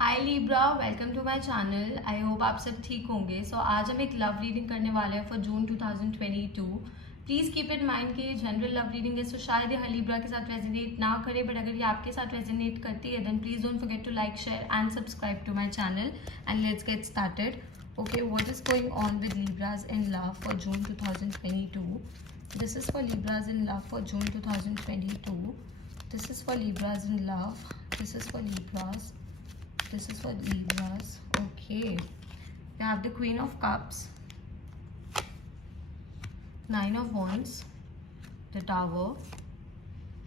Hi Libra, welcome to my channel. I hope आप सब ठीक होंगे। आज हम एक लव रीडिंग करने वाले हैं for June 2022। Please keep in mind कि ये जनरल लव रीडिंग है, शायद ये हर लिब्रा के साथ रेजोनेट ना करे, बट अगर ये आपके साथ रेजोनेट करती है then please don't forget to like, share and subscribe to my channel and let's get started. Okay, what is going on with Libras in love for June 2022? This is for Libras in love for June 2022. This is for Libras in love. This is for Libras. This is for Libras. Okay. We have the Queen of Cups, Nine of Wands, the Tower,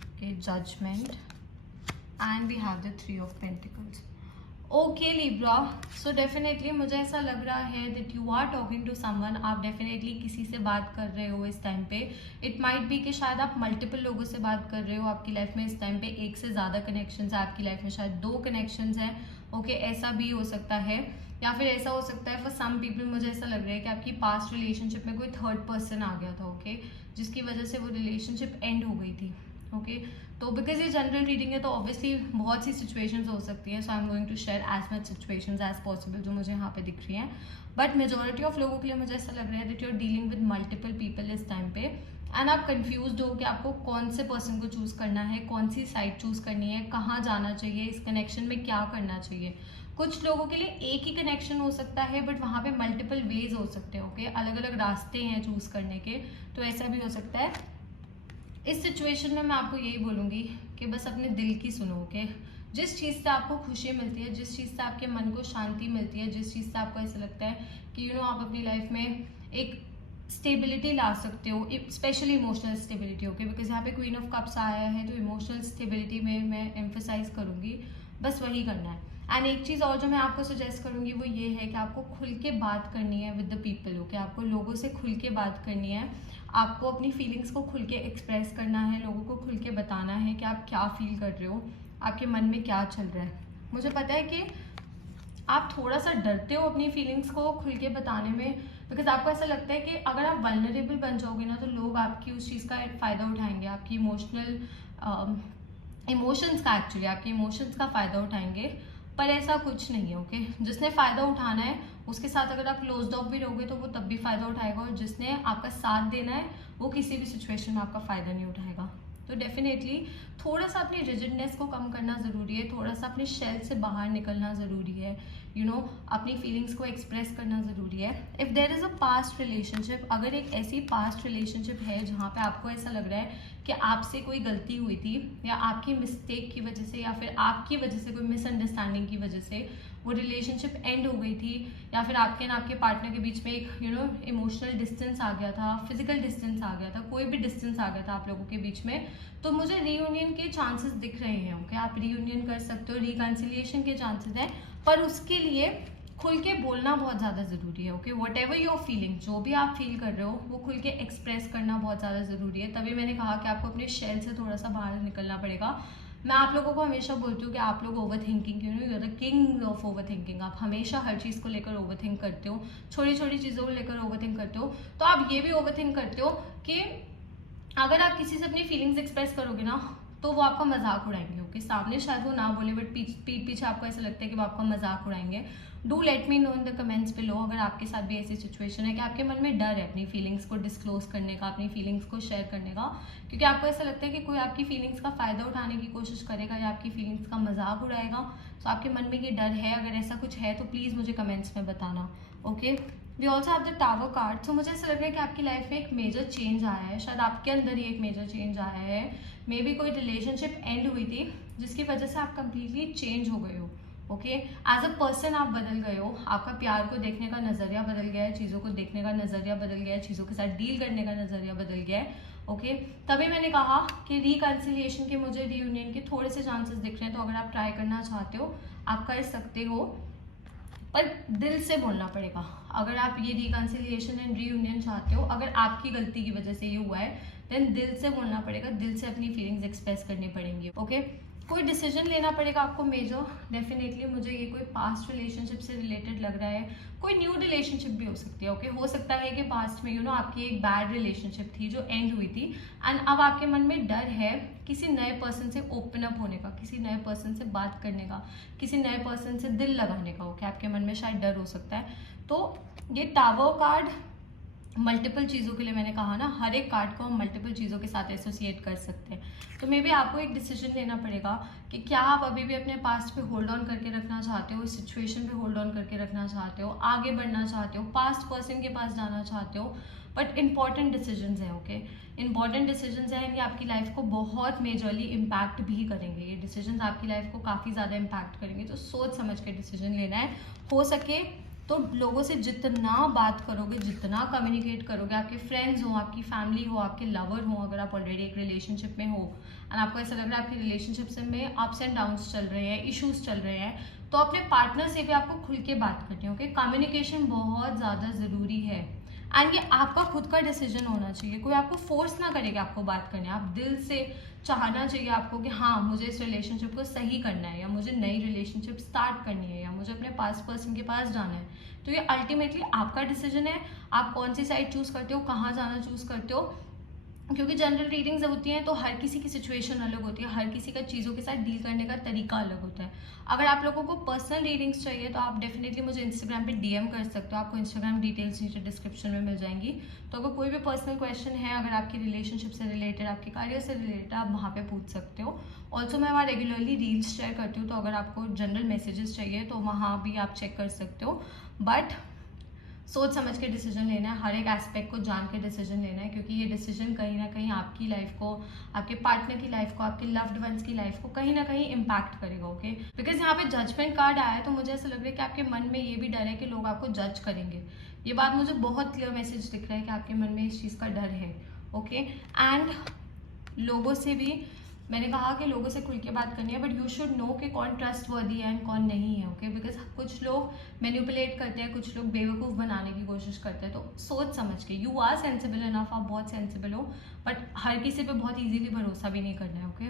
okay, Judgment, and we have the Three of Pentacles. Okay Libra, so definitely मुझे ऐसा लग रहा है that you are talking to someone. आप definitely किसी से बात कर रहे हो इस टाइम पे। इट माइट बी कि शायद आप मल्टीपल लोगों से बात कर रहे हो आपकी लाइफ में इस टाइम पे। एक से ज़्यादा कनेक्शंस है आपकी लाइफ में, शायद 2 कनेक्शंस हैं। ओके, ऐसा भी हो सकता है, या फिर ऐसा हो सकता है फॉर सम पीपल मुझे ऐसा लग रहा है कि आपकी पास्ट रिलेशनशिप में कोई थर्ड पर्सन आ गया था। ओके, जिसकी वजह से वो रिलेशनशिप एंड हो गई थी। ओके, तो बिकॉज ये जनरल रीडिंग है तो ऑब्वियसली बहुत सी सिचुएशंस हो सकती हैं। So I am going to share as much situations as possible जो मुझे यहाँ पे दिख रही हैं। बट मेजोरिटी ऑफ लोगों के लिए मुझे ऐसा लग रहा है that you are dealing with multiple people इस टाइम पे, एंड आप कंफ्यूज हो कि आपको कौन से पर्सन को चूज करना है, कौन सी साइड चूज करनी है, कहाँ जाना चाहिए, इस कनेक्शन में क्या करना चाहिए। कुछ लोगों के लिए एक ही कनेक्शन हो सकता है बट वहाँ पे मल्टीपल वेज हो सकते हैं। ओके, अलग अलग रास्ते हैं चूज करने के, तो ऐसा भी हो सकता है। इस सिचुएशन में मैं आपको यही बोलूँगी कि बस अपने दिल की सुनो। ओके, जिस चीज़ से आपको खुशी मिलती है, जिस चीज़ से आपके मन को शांति मिलती है, जिस चीज़ से आपको ऐसा लगता है कि आप अपनी लाइफ में एक स्टेबिलिटी ला सकते हो, specially emotional stability. Okay, because यहाँ पे क्वीन ऑफ कप्स आया है तो इमोशनल स्टेबिलिटी में मैं एम्फोसाइज करूँगी, बस वही करना है। एंड एक चीज़ और जो मैं आपको सजेस्ट करूँगी वो ये है कि आपको खुल के बात करनी है विद द पीपल। ओके, आपको लोगों से खुल के बात करनी है, आपको अपनी फीलिंग्स को खुल के एक्सप्रेस करना है, लोगों को खुल के बताना है कि आप क्या फील कर रहे हो, आपके मन में क्या चल रहा है। मुझे पता है कि आप थोड़ा सा डरते हो अपनी फीलिंग्स को खुल के बताने में, बिकॉज आपको ऐसा लगता है कि अगर आप वल्नरेबल बन जाओगे ना तो लोग आपकी उस चीज़ का फ़ायदा उठाएंगे, आपकी इमोशंस का, एक्चुअली आपके इमोशंस का फ़ायदा उठाएंगे। पर ऐसा कुछ नहीं है। ओके, जिसने फ़ायदा उठाना है उसके साथ अगर आप क्लोज ऑफ भी रहोगे तो वो तब भी फ़ायदा उठाएगा, और जिसने आपका साथ देना है वो किसी भी सिचुएशन में आपका फ़ायदा नहीं उठाएगा। तो डेफिनेटली थोड़ा सा अपनी रिजिडनेस को कम करना ज़रूरी है, थोड़ा सा अपने शेल से बाहर निकलना ज़रूरी है, अपनी फीलिंग्स को एक्सप्रेस करना ज़रूरी है। If there is a past relationship, अगर एक ऐसी पास्ट रिलेशनशिप है जहाँ पे आपको ऐसा लग रहा है कि आपसे कोई गलती हुई थी, या आपकी मिस्टेक की वजह से, या फिर आपकी वजह से, कोई मिसअंडरस्टैंडिंग की वजह से वो रिलेशनशिप एंड हो गई थी, या फिर आपके ना आपके पार्टनर के बीच में एक इमोशनल डिस्टेंस आ गया था, फिजिकल डिस्टेंस आ गया था, कोई भी डिस्टेंस आ गया था आप लोगों के बीच में, तो मुझे रीयूनियन के चांसेस दिख रहे हैं। ओके, आप रीयूनियन कर सकते हो, रिकन्सिलिएशन के चांसेस हैं, पर उसके लिए खुल के बोलना बहुत ज़्यादा ज़रूरी है। Okay, what ever your feeling, जो भी आप फील कर रहे हो वो खुल के एक्सप्रेस करना बहुत ज़्यादा ज़रूरी है। तभी मैंने कहा कि आपको अपने शेल से थोड़ा सा बाहर निकलना पड़ेगा। मैं आप लोगों को हमेशा बोलती हूँ कि आप लोग overthinking, you are the king of overthinking. आप हमेशा हर चीज़ को लेकर ओवर थिंक करते हो, छोटी छोटी चीज़ों को लेकर ओवर थिंक करते हो। तो आप ये भी ओवर थिंक करते हो कि अगर आप किसी से अपनी फीलिंग्स एक्सप्रेस करोगे ना तो वो आपका मजाक उड़ाएंगे। ओके, सामने शायद वो ना बोले बट पीठ पीछे आपको ऐसा लगता है कि वो आपका मजाक उड़ाएंगे। Do let me know in the comments below अगर आपके साथ भी ऐसी सिचुएशन है कि आपके मन में डर है अपनी फीलिंग्स को डिस्क्लोज करने का, अपनी फीलिंग्स को शेयर करने का, क्योंकि आपको ऐसा लगता है कि कोई आपकी फीलिंग्स का फ़ायदा उठाने की कोशिश करेगा या आपकी फीलिंग्स का मजाक उड़ाएगा। तो आपके मन में ये डर है, अगर ऐसा कुछ है तो प्लीज़ मुझे कमेंट्स में बताना। Okay, we also have the tower card. तो मुझे ऐसा लग रहा है कि आपकी लाइफ में एक मेजर चेंज आया है, शायद आपके अंदर ही एक मेजर चेंज आया है। मे बी कोई रिलेशनशिप एंड हुई थी जिसकी वजह से आप कंप्लीटली चेंज हो गए हो। ओके, एज अ पर्सन आप बदल गए हो, आपका प्यार को देखने का नज़रिया बदल गया है, चीज़ों को देखने का नज़रिया बदल गया है, चीज़ों के साथ डील करने का नज़रिया बदल गया है। ओके, तभी मैंने कहा कि रिकन्सिलिएशन के, मुझे रीयूनियन के थोड़े से चांसेस दिख रहे हैं। तो अगर आप ट्राई करना चाहते हो आप कर सकते हो, पर दिल से बोलना पड़ेगा। अगर आप ये रिकन्सिलिएशन एंड रीयूनियन चाहते हो, अगर आपकी गलती की वजह से ये हुआ है, देन दिल से बोलना पड़ेगा, दिल से अपनी फीलिंग्स एक्सप्रेस करनी पड़ेंगी। ओके, कोई डिसीजन लेना पड़ेगा आपको मेजर। डेफिनेटली मुझे ये कोई पास्ट रिलेशनशिप से रिलेटेड लग रहा है, कोई न्यू रिलेशनशिप भी हो सकती है। ओके, हो सकता है कि पास्ट में आपकी एक बैड रिलेशनशिप थी जो एंड हुई थी, एंड अब आपके मन में डर है किसी नए पर्सन से ओपन अप होने का, किसी नए पर्सन से बात करने का, किसी नए पर्सन से दिल लगाने का। ओके, आपके मन में शायद डर हो सकता है। तो ये टावर कार्ड मल्टीपल चीज़ों के लिए, मैंने कहा ना, हर एक कार्ड को हम मल्टीपल चीज़ों के साथ एसोसिएट कर सकते हैं। तो मे बी आपको एक डिसीजन लेना पड़ेगा कि क्या आप अभी भी अपने पास्ट पे होल्ड ऑन करके रखना चाहते हो, इस सिचुएशन पे होल्ड ऑन करके रखना चाहते हो, आगे बढ़ना चाहते हो, पास्ट पर्सन के पास जाना चाहते हो। बट इंपॉर्टेंट डिसीजंस हैं। ओके, इंपॉर्टेंट डिसीजंस हैं, ये आपकी लाइफ को बहुत मेजरली इम्पैक्ट भी करेंगे। ये डिसीजंस आपकी लाइफ को काफ़ी ज़्यादा इम्पैक्ट करेंगे, तो सोच समझ के डिसीजन लेना है। हो सके तो लोगों से जितना बात करोगे, जितना कम्युनिकेट करोगे, आपके फ्रेंड्स हो, आपकी फैमिली हो, आपके लवर हो, अगर आप ऑलरेडी एक रिलेशनशिप में हो एंड आपको ऐसा लग रहा है आपकी रिलेशनशिप में अप्स एंड डाउन्स चल रहे हैं, इश्यूज चल रहे हैं, तो अपने पार्टनर से भी आपको खुल के बात करनी है। ओके, कम्युनिकेशन बहुत ज़्यादा ज़रूरी है एंड ये आपका खुद का डिसीजन होना चाहिए। कोई आपको फोर्स ना करेगा आपको बात करने, आप दिल से चाहना चाहिए आपको कि हाँ मुझे इस रिलेशनशिप को सही करना है, या मुझे नई रिलेशनशिप स्टार्ट करनी है, या मुझे अपने पास्ट पर्सन के पास जाना है। तो ये अल्टीमेटली आपका डिसीजन है, आप कौन सी साइड चूज करते हो, कहाँ जाना चूज करते हो। क्योंकि जनरल रीडिंग्स होती हैं तो हर किसी की सिचुएशन अलग होती है, हर किसी का चीज़ों के साथ डील करने का तरीका अलग होता है। अगर आप लोगों को पर्सनल रीडिंग्स चाहिए तो आप डेफिनेटली मुझे इंस्टाग्राम पे डीएम कर सकते हो, आपको इंस्टाग्राम डिटेल्स नीचे डिस्क्रिप्शन में मिल जाएंगी। तो अगर कोई भी पर्सनल क्वेश्चन है, अगर आपकी रिलेशनशिप से रिलेटेड, आपके करियर से रिलेटेड, आप वहाँ पे पूछ सकते हो। ऑल्सो मैं वहाँ रेगुलरली रील्स शेयर करती हूँ, तो अगर आपको जनरल मैसेजेस चाहिए तो वहाँ भी आप चेक कर सकते हो। बट सोच समझ के डिसीजन लेना है, हर एक एस्पेक्ट को जान के डिसीजन लेना है, क्योंकि ये डिसीजन कहीं ना कहीं आपकी लाइफ को, आपके पार्टनर की लाइफ को, आपके लव्ड वंस की लाइफ को कहीं ना कहीं इम्पैक्ट करेगा। ओके, बिकॉज यहाँ पे जजमेंट कार्ड आया है तो मुझे ऐसा लग रहा है कि आपके मन में ये भी डर है कि लोग आपको जज करेंगे। ये बात मुझे बहुत क्लियर मैसेज दिख रहा है कि आपके मन में इस चीज़ का डर है। ओके, एंड लोगों से भी मैंने कहा कि लोगों से खुल के बात करनी है, बट यू शुड नो कि कौन ट्रस्ट वर्दी है एंड कौन नहीं है। ओके, बिकॉज कुछ लोग मैनिपुलेट करते हैं, कुछ लोग बेवकूफ़ बनाने की कोशिश करते हैं। तो सोच समझ के, यू आर सेंसिबल इनफ, आप बहुत सेंसिबल हो, बट हर किसी पे बहुत इजीली भरोसा भी नहीं करना है। ओके,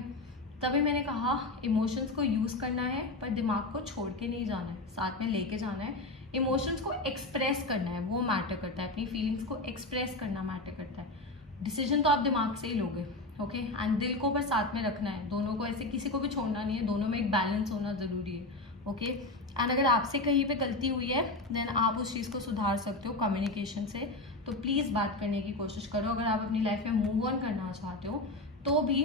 तभी मैंने कहा इमोशंस को यूज़ करना है, पर दिमाग को छोड़ के नहीं जाना है, साथ में लेके जाना है। इमोशंस को एक्सप्रेस करना है, वो मैटर करता है, अपनी फीलिंग्स को एक्सप्रेस करना मैटर करता है। डिसीजन तो आप दिमाग से ही लोगे। ओके, एंड दिल को पर साथ में रखना है, दोनों को ऐसे किसी को भी छोड़ना नहीं है, दोनों में एक बैलेंस होना ज़रूरी है। ओके, एंड अगर आपसे कहीं पे गलती हुई है देन आप उस चीज़ को सुधार सकते हो कम्युनिकेशन से। तो प्लीज़ बात करने की कोशिश करो। अगर आप अपनी लाइफ में मूव ऑन करना चाहते हो तो भी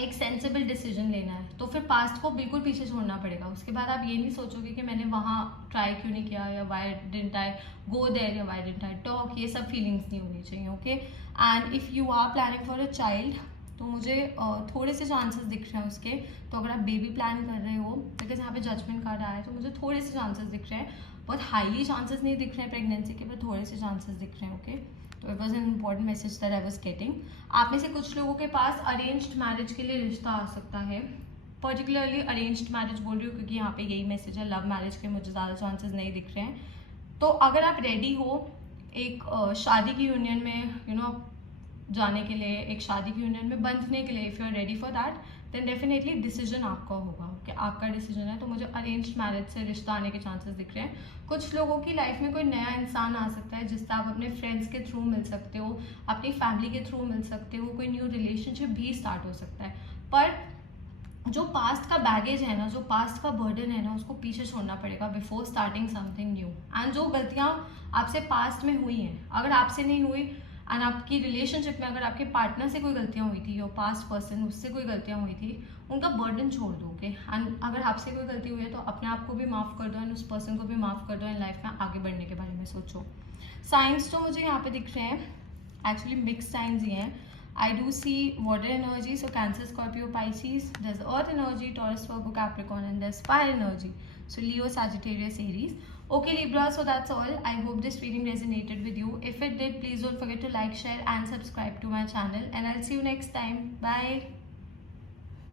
एक सेंसिबल डिसीजन लेना है, तो फिर पास्ट को बिल्कुल पीछे छोड़ना पड़ेगा। उसके बाद आप ये नहीं सोचोगे कि मैंने वहाँ ट्राई क्यों नहीं किया, या why didn't I go there, या वाई डिडंट आई टॉक। ये सब फीलिंग्स नहीं होनी चाहिए। Okay, and if you are planning for a child तो मुझे थोड़े से चांसेस दिख रहे हैं उसके। तो अगर आप बेबी प्लान कर रहे हो, बिकॉज यहाँ पे जजमेंट कार्ड आया है, तो मुझे थोड़े से चांसेस दिख रहे हैं, बहुत हाईली चांसेस नहीं दिख रहे हैं प्रेगनेंसी के, पर थोड़े से चांसेस दिख रहे हैं। ओके, तो it was an important message that I was getting. आप में से कुछ लोगों के पास अरेंज्ड मैरिज के लिए रिश्ता आ सकता है, पर्टिकुलरली अरेंज्ड मैरिज बोल रही हूँ क्योंकि यहाँ पे यही मैसेज है। लव मैरिज के मुझे ज़्यादा चांसेस नहीं दिख रहे हैं। तो अगर आप रेडी हो एक शादी की यूनियन में जाने के लिए, एक शादी की यूनियन में बंधने के लिए, if you are ready for that, then definitely decision आपका होगा कि आपका डिसीजन है। तो मुझे अरेंज्ड मैरिज से रिश्ता आने के चांसेस दिख रहे हैं। कुछ लोगों की लाइफ में कोई नया इंसान आ सकता है जिससे आप अपने फ्रेंड्स के थ्रू मिल सकते हो, अपनी फैमिली के थ्रू मिल सकते हो, कोई न्यू रिलेशनशिप भी स्टार्ट हो सकता है। पर जो पास्ट का बैगेज है ना, जो पास्ट का बर्डन है ना, उसको पीछे छोड़ना पड़ेगा before starting something new. And जो गलतियाँ आपसे पास्ट में हुई हैं, अगर आपसे नहीं हुई एंड आपकी रिलेशनशिप में अगर आपके पार्टनर से कोई गलतियाँ हुई थी, योर पास्ट पर्सन, उससे कोई गलतियाँ हुई थी, उनका बर्डन छोड़ दो। ओके, एंड अगर आपसे कोई गलती हुई है तो अपने आप को भी माफ़ कर दो एंड उस पर्सन को भी माफ़ कर दो एंड लाइफ में आगे बढ़ने के बारे में सोचो। साइंस तो मुझे यहाँ पे दिख रहे हैं, एक्चुअली मिक्स साइंस ही हैं। I do see water energy, so Cancer, Scorpio, Pisces. There's Earth energy, Taurus, Virgo, Capricorn, and there's Fire energy. So Leo, Sagittarius, Aries. Okay, Libra, so that's all. I hope this reading resonated with you. If it did, please don't forget to like, share, and subscribe to my channel. And I'll see you next time. Bye.